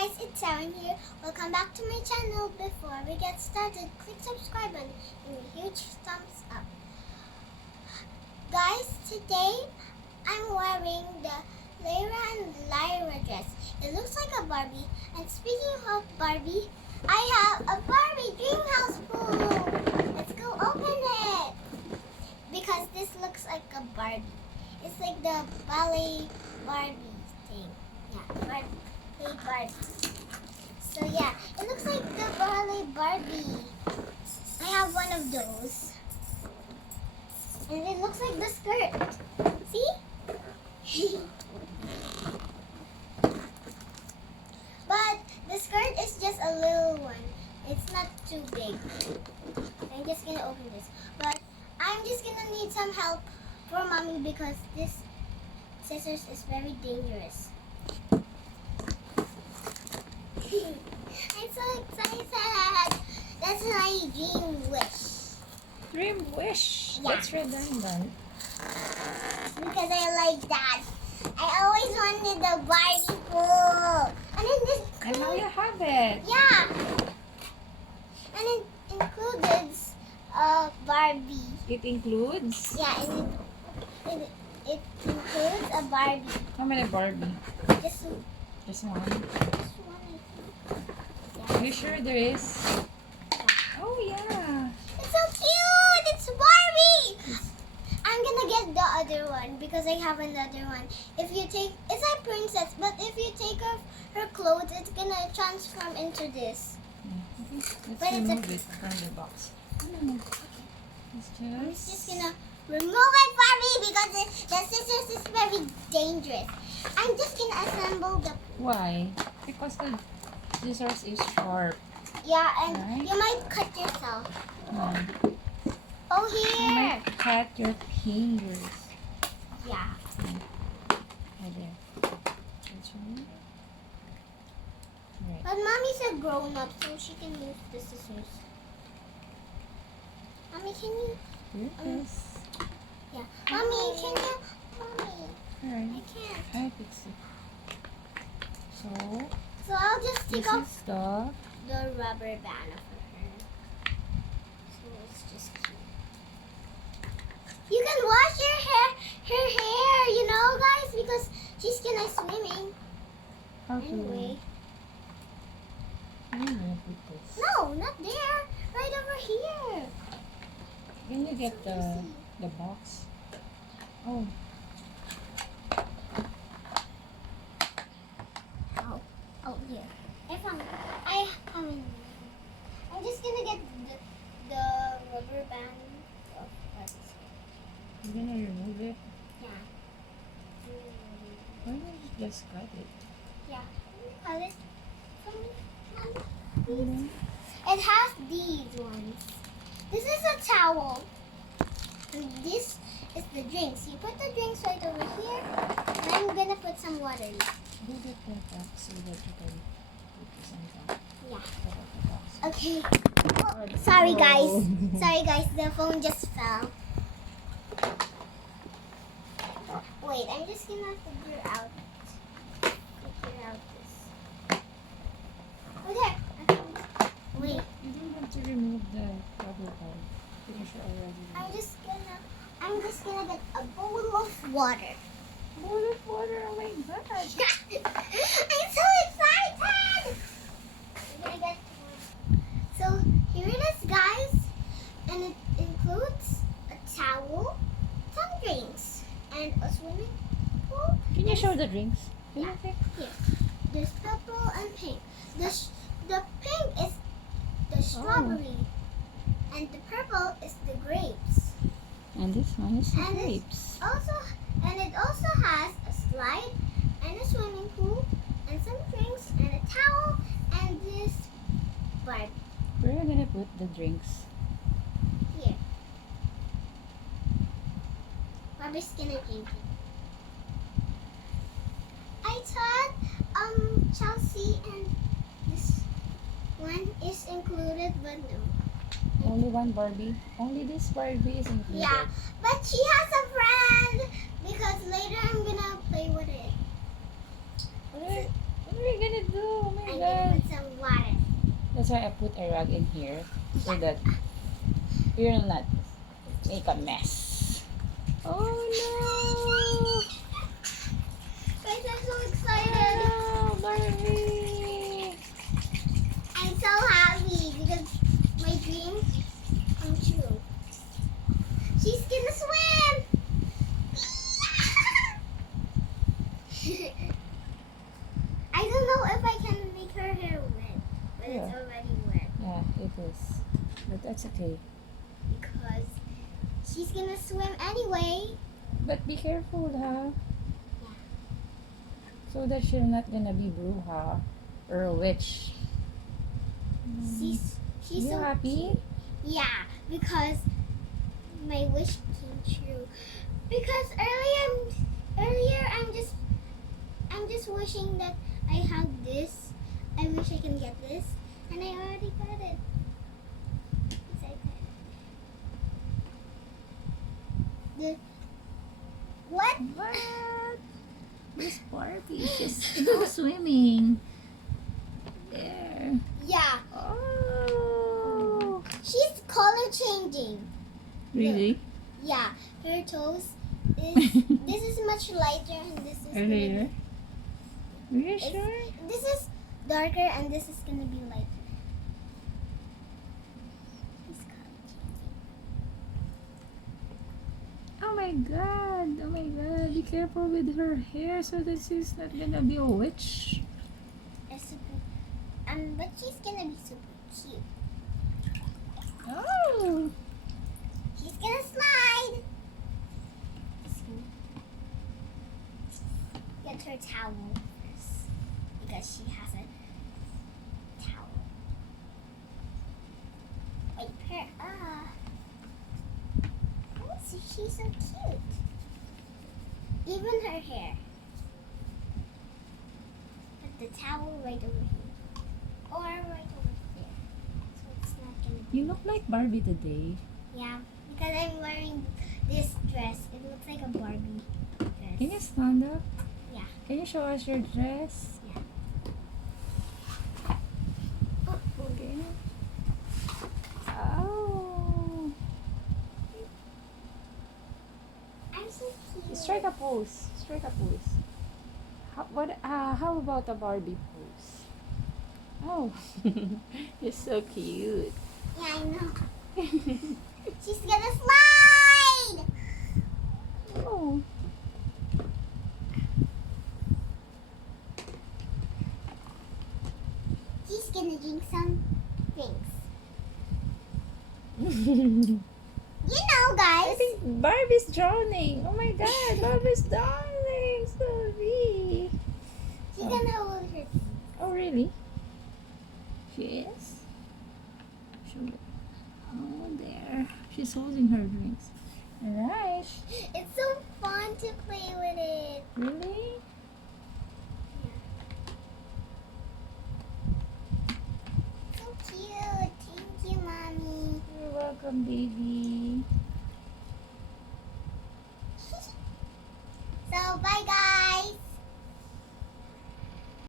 guys, it's Aaron here. Welcome back to my channel. Before we get started, click subscribe and give me a huge thumbs up. Guys, today I'm wearing the Lyra and Lyra dress. It looks like a Barbie. And speaking of Barbie, I have a Barbie dream house pool. Let's go open it. Because this looks like a Barbie. It's like the ballet Barbie thing. Yeah, Barbie. So yeah, it looks like the ballet Barbie. I have one of those. And it looks like the skirt. See? But the skirt is just a little one. It's not too big. I'm just gonna open this. But I'm just gonna need some help for mommy because this scissors is very dangerous. I'm so excited. That's my dream wish. Dream wish. Yeah. That's redundant. Because I like that. I always wanted the Barbie pool. And then this And now you have it. yeah. And it included Barbie. It includes. Yeah, and it includes a Barbie. How many Barbie? Just Just one. one, I think. Are you sure there is? Oh yeah. It's so cute! It's Barbie! I'm gonna get the other one because I have another one. If you take, it's a princess, but if you take off her clothes, it's gonna transform into this. Let's But it's remove it from the box. I'm just gonna remove it, Barbie, because the scissors is very dangerous. I'm just gonna assemble the. Why? Because the scissors is sharp. Yeah, and Right. you might cut yourself. No. Oh, You here. might cut your fingers. Yeah. Right there. That's right. Right. But mommy's a grown up, so she can use the scissors. Mommy, can you? Yes. Yeah. Mommy, can you? Mommy, I Alright. can't. I fix it. So, So I'll just take this off is the the rubber band of her. So it's just cute. You can wash her hair, you know, guys, because she's gonna swimming. how to Anyway. Where do I put this? No, not there. Right over here. Can you get the box? Oh, Oh, here. I found it. I haven't. I'm just gonna get the rubber band of Barbie's hair. you're gonna remove it? Yeah. Why don't you just cut it? Yeah. Cut it for me, Mom, please. It has these ones. This is a towel. And this is the drinks. You put the drinks right over here. And I'm gonna put some water in. Do the box so that you can put this on top. Yeah. Top of the box. Okay. Oh, sorry guys. Sorry guys, the phone just fell. Wait, I'm just gonna figure out this. Oh there. I found it. Wait, You don't have to remove the rubber band. Finish it already. I'm just gonna get a bowl of water. Bowl of water, oh my gosh. I'm so excited! I'm gonna get one. So here it is, guys, and it includes a towel, some drinks, and a swimming pool. Can you show the drinks? Can Yeah. you take? Here, there's purple and pink. The pink is the strawberry, and the purple is the grapes. And this one is the And it's grapes. It also has a slide and a swimming pool and some drinks and a towel and this Barbie Where are you gonna put the drinks? here. Barbie's gonna drink it. I thought Chelsea and this one is included, but no. Only one Barbie. Only this Barbie is included. Yeah, but she has a friend because later I'm gonna play with it. What are you gonna do? Oh my I'm God. gonna put some water. That's why I put a rug in here so that you will not make a mess. Oh no! Guys, I'm so excited. Oh, Barbie! I'm so happy because my dream come true. She's gonna swim. I don't know if I can make her hair wet, but Yeah. it's already wet Yeah, it is. But that's okay. because she's gonna swim anyway. But be careful, huh? Yeah. So that she's not gonna be bruja or a witch. She's You so happy? cute. Yeah, because my wish came true. Because earlier I'm just wishing that I have this. I wish I can get this, and I already got it. Yes, I got it. What? What? Miss Barbie, she's now swimming. There. Yeah, Oh. she's color changing. Really? Yeah, her toes is this is much lighter and this is gonna Earlier? be, Are you sure? this is darker and this is gonna be lighter. It's color changing. Oh my god. Oh my god. Be careful with her hair so that she's not gonna be a witch. It's super, but she's gonna be super cute. Oh. She's gonna slide. Just gonna get her towel first because she has a towel. Wipe her up. Oh, she's so cute. Even her hair. Put the towel right over here. Or right over there. So it's not gonna be. You look like Barbie today. Yeah, because I'm wearing this dress. It looks like a Barbie dress. Can you stand up? Yeah. Can you show us your dress? Yeah. Okay. Oh. I'm so cute. Strike a pose. Strike a pose. How about a Barbie pose? Oh. You're so cute. Yeah, I know. She's gonna slide. Oh. She's gonna drink some things. You know, I guys. think Barbie's drowning. Oh my god, Barbie's drowning. Sorry. She's gonna hold her. Oh really? She is? Oh there. She's holding her drinks. Alright. It's so fun to play with it. Really? So cute. Thank you, mommy. You're welcome, baby.